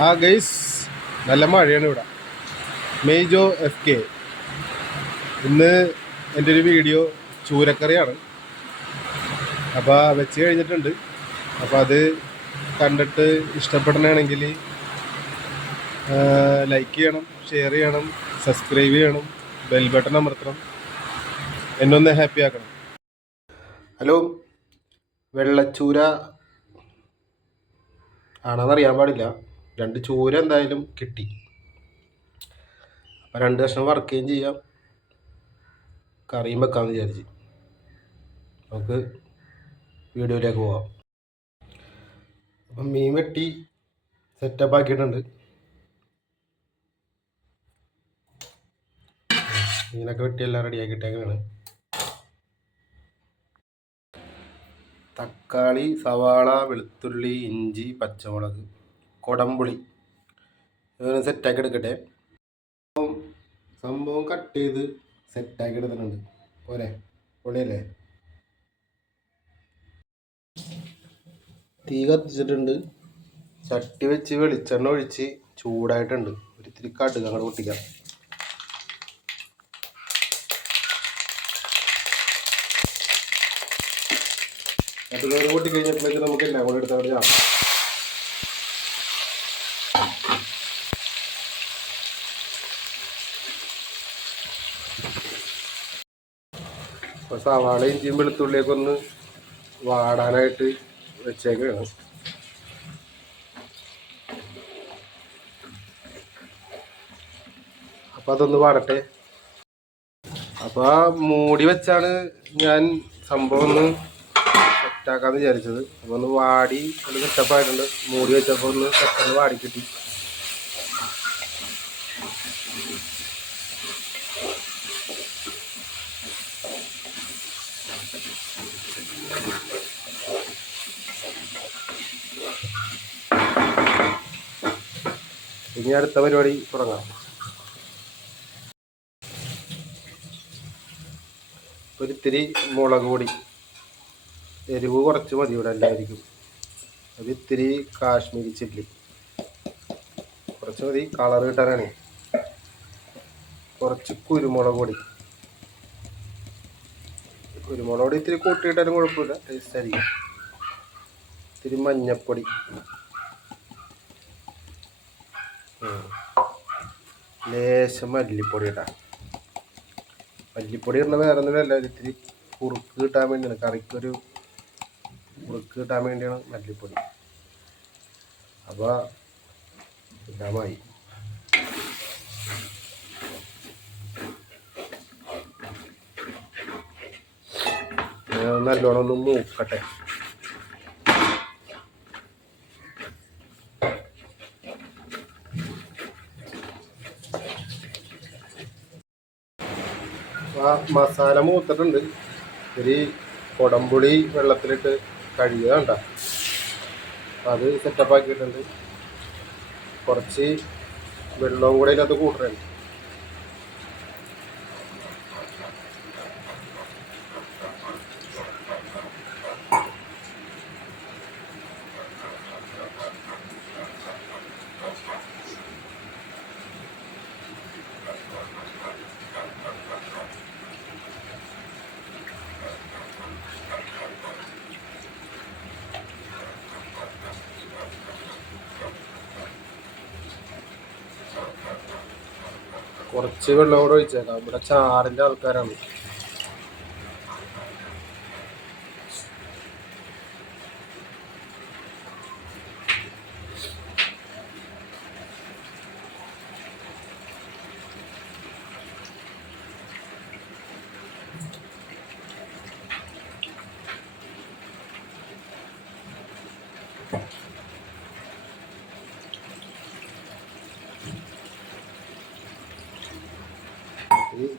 ആ ഗൈസ് നല്ല മഴയാണ് ഇവിടെ. മെയ്ജോ എഫ് കെ ഇന്ന് എന്റെ ഒരു വീഡിയോ ചൂരക്കറിയാണ്. അപ്പോൾ വെച്ച് കഴിഞ്ഞിട്ടുണ്ട്. അപ്പോൾ അത് കണ്ടിട്ട് ഇഷ്ടപ്പെടണമെങ്കിൽ ലൈക്ക് ചെയ്യണം ഷെയർ ചെയ്യണം സബ്സ്ക്രൈബ് ചെയ്യണം ബെൽ ബട്ടൺ അമർത്തണം. എന്നൊന്ന് ഹാപ്പി ആക്കണം. ഹലോ വെള്ളച്ചൂര ആണെന്നറിയാൻ പാടില്ല. രണ്ട് ചൂര എന്തായാലും കിട്ടി. അപ്പം രണ്ട് കഷ്ണം വറുക്കുകയും ചെയ്യാം കറിയും വെക്കാമെന്ന് വിചാരിച്ച്. നമുക്ക് വീഡിയോയിലേക്ക് പോവാം. അപ്പം മീൻ വെട്ടി സെറ്റപ്പ് ആക്കിയിട്ടുണ്ട്. മീനൊക്കെ വെട്ടി എല്ലാം റെഡി ആക്കിയിട്ടേക്കാണ് തക്കാളി സവാള വെളുത്തുള്ളി ഇഞ്ചി പച്ചമുളക്. കൊടംപുളി. ഇങ്ങനെ സെറ്റാക്കി എടുക്കട്ടെ. അപ്പം സംഭവം കട്ട് ചെയ്ത് സെറ്റാക്കി എടുത്തിട്ടുണ്ട്. പോരെ പൊളിയല്ലേ? തീ കത്തിച്ചിട്ടുണ്ട്. ചട്ടി വെച്ച് വെളിച്ചെണ്ണ ഒഴിച്ച് ചൂടായിട്ടുണ്ട്. ഒരിത്തിരി കടുക അങ്ങോട്ട് പൊട്ടിക്കാം. കടുക് പൊട്ടി കഴിഞ്ഞപ്പോഴേക്ക് നമുക്ക് എല്ലാം കൂടെ എടുത്ത് ചാടാം. അപ്പോൾ സവാള ഇഞ്ചിയും വെളുത്തുള്ളിയൊക്കെ ഒന്ന് വാടാനായിട്ട് വെച്ചേക്കാണ്. അപ്പോൾ അതൊന്ന് വാടട്ടെ. അപ്പോൾ ആ മൂടി വെച്ചാണ് ഞാൻ സംഭവം ഒന്ന് സെറ്റാക്കാന്ന് വിചാരിച്ചത്. അപ്പോൾ ഒന്ന് വാടി അത് സെറ്റപ്പ് ആയിട്ടുണ്ട്. മൂടി വെച്ചപ്പോൾ ഒന്ന് പെട്ടെന്ന് വാടി കിട്ടി. ഇനി അടുത്ത പരിപാടി തുടങ്ങാം. ഒരിത്തിരി മുളക് പൊടി. എരിവ് കുറച്ച് മതി ഇവിടെ എല്ലാവർക്കും. ഒരിത്തിരി കാശ്മീരി ചില്ലി. കുറച്ച് മതി കളർ കിട്ടാനാണ്. കുറച്ച് കുരുമുളക് പൊടി. കുരുമുളക് പൊടി ഇത്തിരി കൂട്ടിയിട്ടാലും കുഴപ്പമില്ല ടേസ്റ്റ് ആയിരിക്കും. ഇത്തിരി മഞ്ഞപ്പൊടി. ലേശം മല്ലിപ്പൊടി ഇടാം മല്ലിപ്പൊടി ഇടുന്ന വേറെ ഒന്നുമല്ല ഇത്തിരി കുറുക്ക് കിട്ടാൻ വേണ്ടിയാണ്. കറിക്കൊരു കുറുക്ക് കിട്ടാൻ വേണ്ടിയാണ് മല്ലിപ്പൊടി. അപ്പോൾ ഇടാമായി നല്ലോണം ഒന്ന് മൂക്കട്ടെ. ആ മസാല മൂത്തിട്ടുണ്ട്. ഒരു കൊടംപുളി വെള്ളത്തിലിട്ട് കഴുകണ്ട അത് സെറ്റപ്പ് ആക്കിയിട്ടുണ്ട്. കുറച്ച് വെള്ളവും കൂടെ ഇതിനകത്ത് കൂട്ടുന്നുണ്ട് കുറച്ച് വെള്ളം കൂടെ ഒഴിച്ചേക്കാം. ഇവിടെ ചാറിന്റെ ആൾക്കാരാണ്.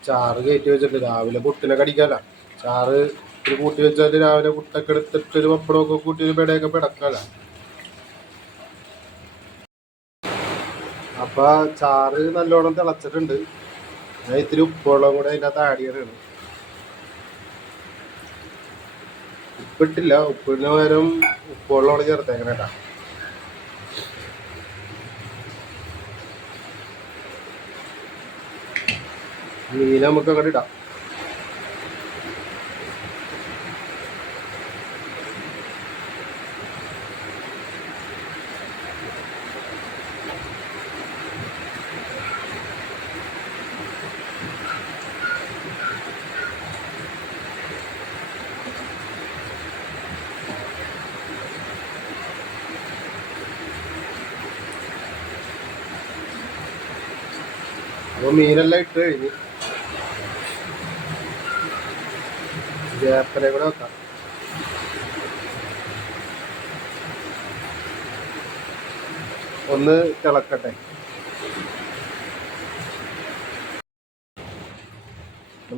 ചാറ് കയറ്റി വെച്ചിട്ട് രാവിലെ പുട്ടിനൊക്കെ അടിക്കാല ചാറ് ഒരു കൂട്ടി വെച്ചാൽ രാവിലെ പുട്ടൊക്കെ എടുത്തിട്ട് ഒരു പപ്പടമൊക്കെ കൂട്ടി ഒരു പെടയൊക്കെ പിടക്കാല അപ്പൊ ചാറ് നല്ലോണം തിളച്ചിട്ടുണ്ട്. ഞാൻ ഇത്തിരി ഉപ്പുവെള്ളം കൂടെ അതിന്റെ അകത്ത് ആഡ് ഉപ്പിട്ടില്ല. ഉപ്പിന് പകരം ഉപ്പുവെള്ളമാണ് ചേർത്തേക്കണേട്ടാ. മീൻ നമുക്ക് അങ്ങോട്ട് ഇടാം. അപ്പോൾ മീനെല്ലാം ഇട്ട് കഴിഞ്ഞ്. വേപ്പനെ കൂടെ വെക്കാം ഒന്ന് തിളക്കട്ടെ.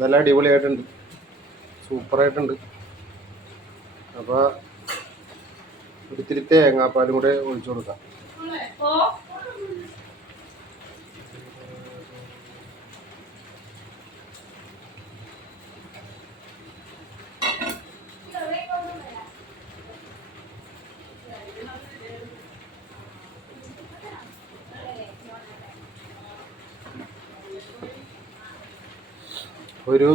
നല്ല അടിപൊളിയായിട്ടുണ്ട്. സൂപ്പറായിട്ടുണ്ട്. അപ്പോൾ ഒരിത്തിരി തേങ്ങാപ്പാലും കൂടെ ഒഴിച്ചു കൊടുക്കാം. ഒരു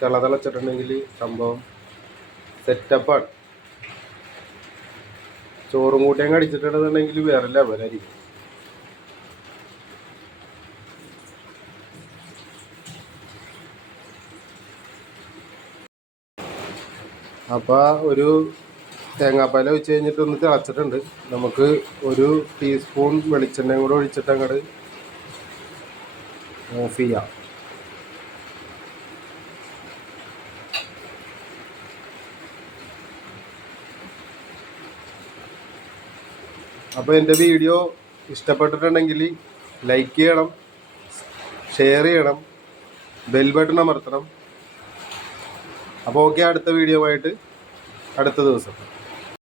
തിള തിളച്ചിട്ടുണ്ടെങ്കിൽ സംഭവം സെറ്റപ്പാണ് ചോറും കൂട്ടിയും കടിച്ചിട്ടുണ്ടെന്നുണ്ടെങ്കിൽ വേറെ ലെവലായിരിക്കും അപ്പോൾ ഒരു തേങ്ങാപ്പാല ഒഴിച്ച് കഴിഞ്ഞിട്ട് ഒന്ന് തിളച്ചിട്ടുണ്ട്. നമുക്ക് ഒരു ടീസ്പൂൺ വെളിച്ചെണ്ണയും കൂടെ ഒഴിച്ചിട്ട് അങ്ങോട്ട് ഓഫ് ചെയ്യാം. അപ്പോൾ എന്റെ വീഡിയോ ഇഷ്ടപ്പെട്ടിട്ടുണ്ടെങ്കിൽ ലൈക്ക് ചെയ്യണം ഷെയർ ചെയ്യണം ബെൽ ബട്ടൺ അമർത്തണം. അപ്പോൾ ഓക്കെ അടുത്ത വീഡിയോ ആയിട്ട് അടുത്ത ദിവസം.